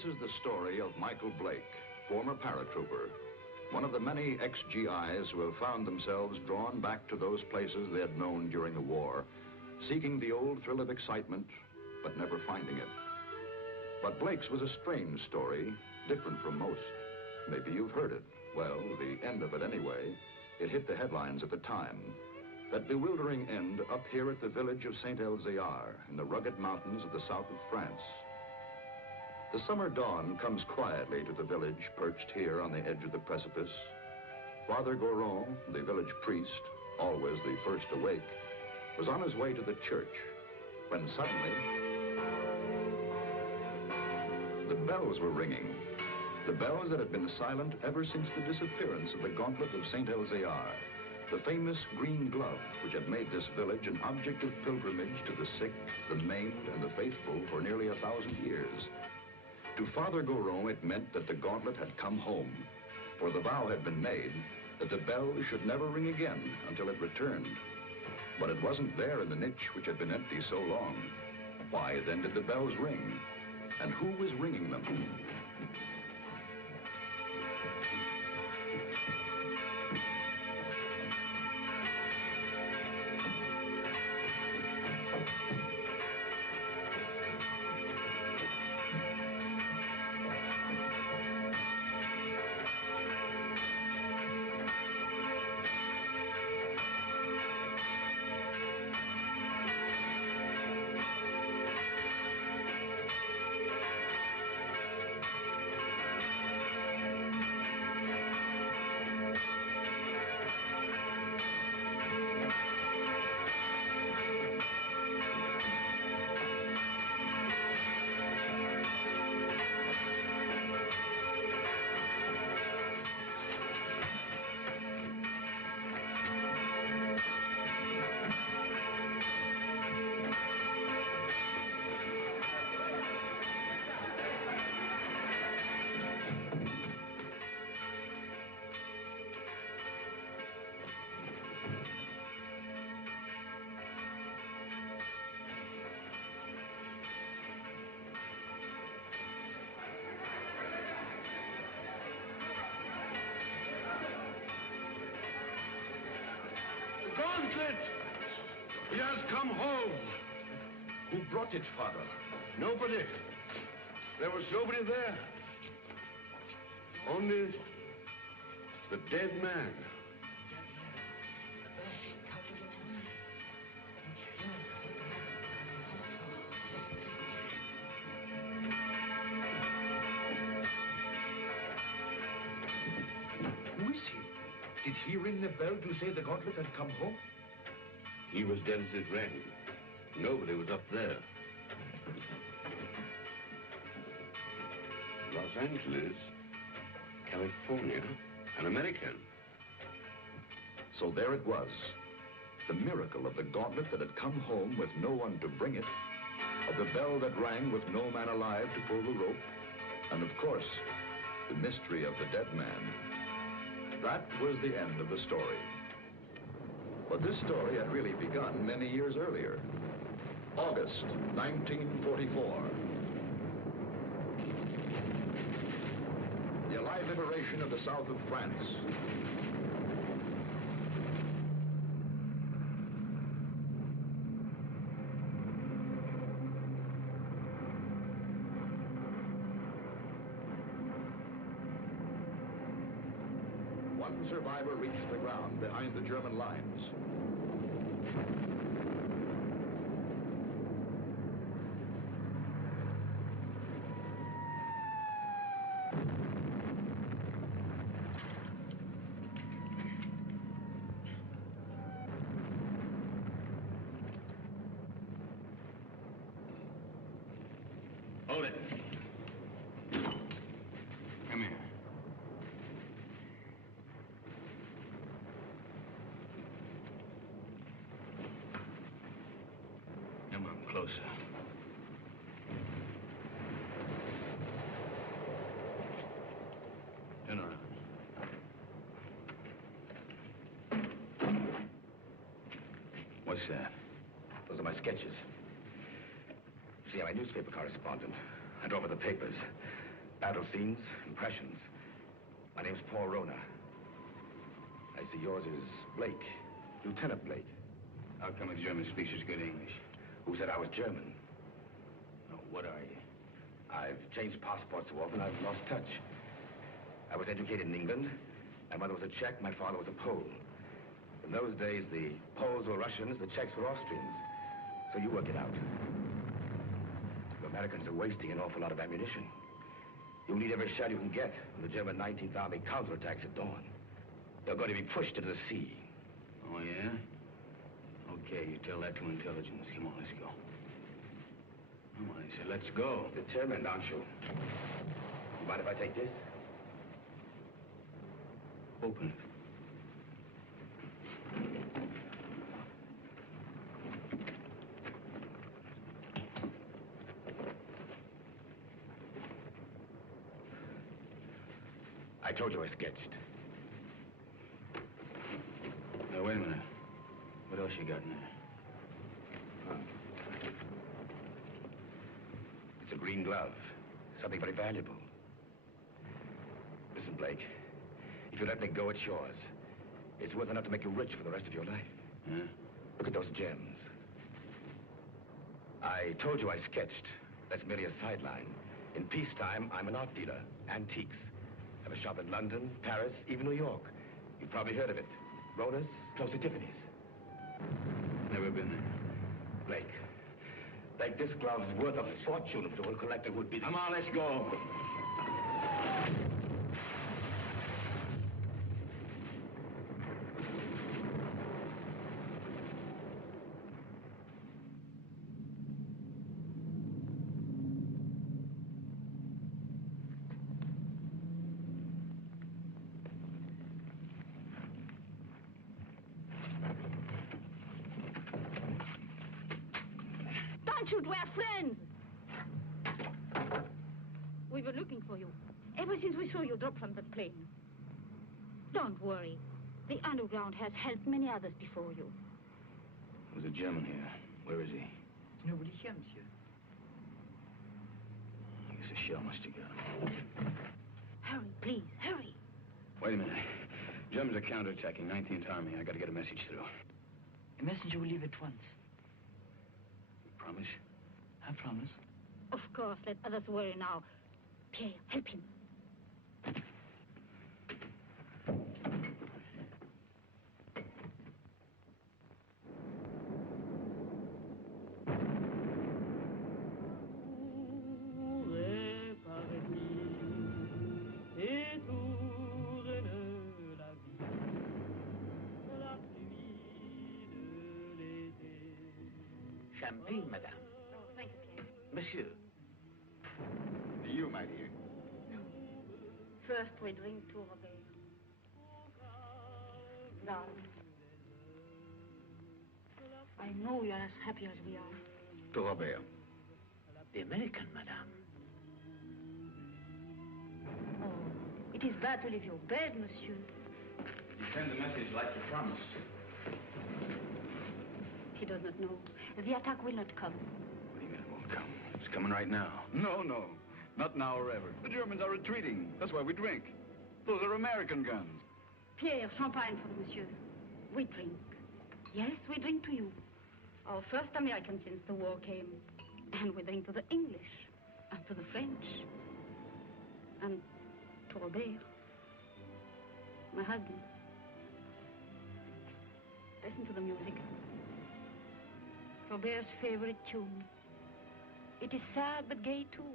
This is the story of Michael Blake, former paratrooper, one of the many ex-GIs who have found themselves drawn back to those places they had known during the war, seeking the old thrill of excitement, but never finding it. But Blake's was a strange story, different from most. Maybe you've heard it. Well, the end of it anyway. It hit the headlines at the time. That bewildering end up here at the village of Saint-Elzéar in the rugged mountains of the south of France. The summer dawn comes quietly to the village perched here on the edge of the precipice. Father Goron, the village priest, always the first awake, was on his way to the church when suddenly the bells were ringing. The bells that had been silent ever since the disappearance of the gauntlet of Saint-Elzéar, the famous green glove which had made this village an object of pilgrimage to the sick, the maimed, and the faithful for nearly 1,000 years. To Father Goron, it meant that the gauntlet had come home, for the vow had been made that the bell should never ring again until it returned. But it wasn't there in the niche which had been empty so long. Why then did the bells ring? And who was ringing them? He has come home. Who brought it, Father? Nobody. There was nobody there. Only the dead man. Who is he? Did he ring the bell to say the gauntlet had come home? He was dead as it rang. Nobody was up there. Los Angeles, California, an American. So there it was. The miracle of the gauntlet that had come home with no one to bring it, of the bell that rang with no man alive to pull the rope, and of course, the mystery of the dead man. That was the end of the story. But this story had really begun many years earlier. August 1944. The Allied liberation of the south of France. One survivor reached the ground behind the German lines. Hold it. Come here. Come on, closer. Turn around. What's that? Those are my sketches. See, I'm a newspaper correspondent. I draw for the papers. Battle scenes, impressions. My name's Paul Rona. I see yours is Blake, Lieutenant Blake. How come a German speaks as good English? Who said I was German? No, what are you? I've changed passports so often I've lost touch. I was educated in England. My mother was a Czech, my father was a Pole. In those days, the Poles were Russians, the Czechs were Austrians. So you work it out. The Americans are wasting an awful lot of ammunition. You'll need every shell you can get when the German 19th Army counterattacks at dawn. They're going to be pushed into the sea. Oh, yeah? Okay, you tell that to intelligence. Come on, let's go. Come on, I said, let's go. Determined, aren't you? You mind if I take this? Open it. I told you I sketched. Now, wait a minute. What else you got in there? Huh. It's a green glove. Something very valuable. Listen, Blake. If you let me go, it's yours. It's worth enough to make you rich for the rest of your life. Huh? Look at those gems. I told you I sketched. That's merely a sideline. In peacetime, I'm an art dealer. Antiques. I have a shop in London, Paris, even New York. You've probably heard of it. Rona's, close to Tiffany's. Never been there. Blake. Blake, this glove's worth a fortune to a collector who'd be the... Come on, let's go. Shoot, we're friends. We were looking for you ever since we saw you drop from the plane. Don't worry. The underground has helped many others before you. There's a German here. Where is he? Nobody here, monsieur. I guess a shell must have got him. Hurry, please, hurry. Wait a minute. Germans are counterattacking 19th Army. I got to get a message through. A messenger will leave at once. Promise? I promise. Of course, let others worry now. Pierre, help him. Champagne, madame. Oh, thank you, Pierre. Monsieur. You, my dear. No. First, we drink to Robert. Darling. I know you're as happy as we are. To Robert. The American, madame. Oh, it is bad to leave your bed, monsieur. You send the message like you promised. He does not know. The attack will not come. What do you mean it won't come? It's coming right now. No, no. Not now or ever. The Germans are retreating. That's why we drink. Those are American guns. Pierre, champagne for monsieur. We drink. Yes, we drink to you. Our first American since the war came. And we drink to the English. And to the French. And to Robert. My husband. Listen to the music. Robert's favorite tune. It is sad but gay too.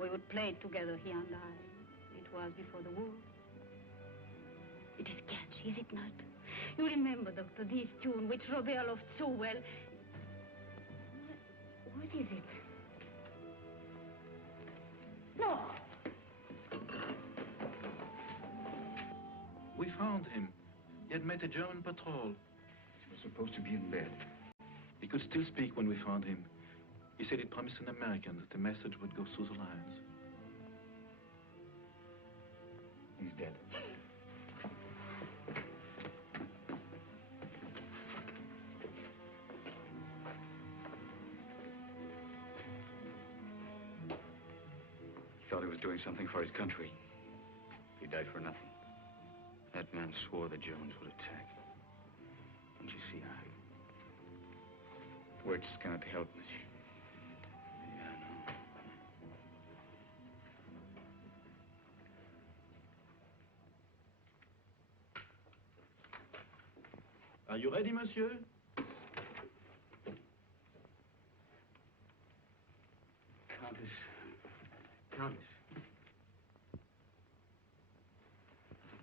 We would play it together, he and I. It was before the war. It is catchy, is it not? You remember, Doctor, this tune which Robert loved so well. What is it? No! We found him. He had met a German patrol. He was supposed to be in bed. He could still speak when we found him. He said he promised an American that the message would go through the lines. He's dead. he was doing something for his country. He died for nothing. That man swore the Germans would attack. Don't you see, Harry? Words cannot help, monsieur. Yeah, I know. Are you ready, monsieur?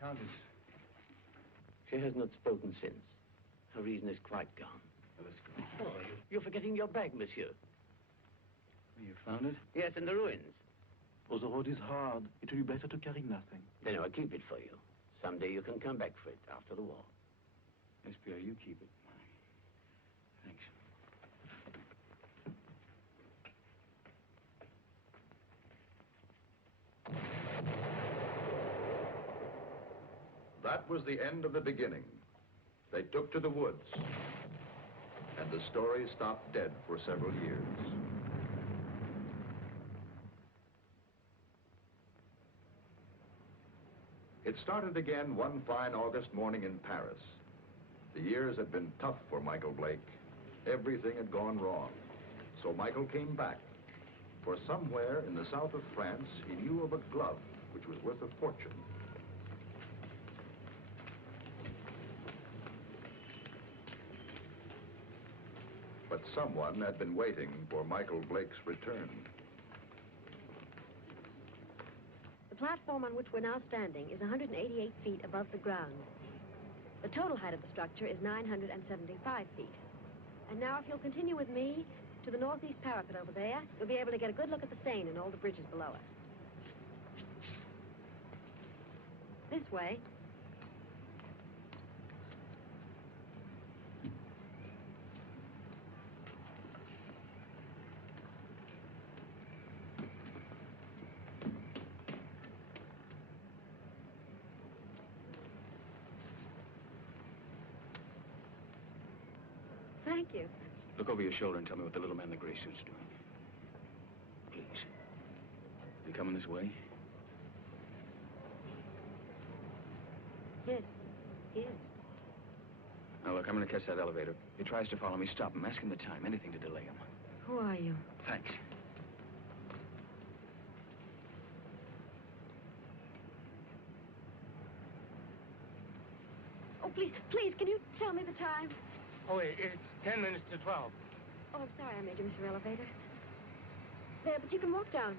Countess. She has not spoken since. Her reason is quite gone. Let's go. Oh, you're forgetting your bag, monsieur. You found it? Yes, in the ruins. Oh, the road is hard. It will be better to carry nothing. Then I'll keep it for you. Someday you can come back for it after the war. Yes, Pierre, you keep it. Thanks. That was the end of the beginning. They took to the woods, and the story stopped dead for several years. It started again one fine August morning in Paris. The years had been tough for Michael Blake. Everything had gone wrong. So Michael came back. For somewhere in the south of France, he knew of a glove which was worth a fortune. But someone had been waiting for Michael Blake's return. The platform on which we're now standing is 188 feet above the ground. The total height of the structure is 975 feet. And now if you'll continue with me to the northeast parapet over there, you'll be able to get a good look at the Seine and all the bridges below us. This way. Thank you. Look over your shoulder and tell me what the little man in the gray suit's doing. Please. Is he coming this way? Yes, he is. Now, look, I'm going to catch that elevator. If he tries to follow me, stop him. Ask him the time. Anything to delay him. Who are you? Thanks. Oh, please, can you tell me the time? Oh, it's 10 minutes to 12. Oh, I'm sorry I made you miss your elevator. There, but you can walk down.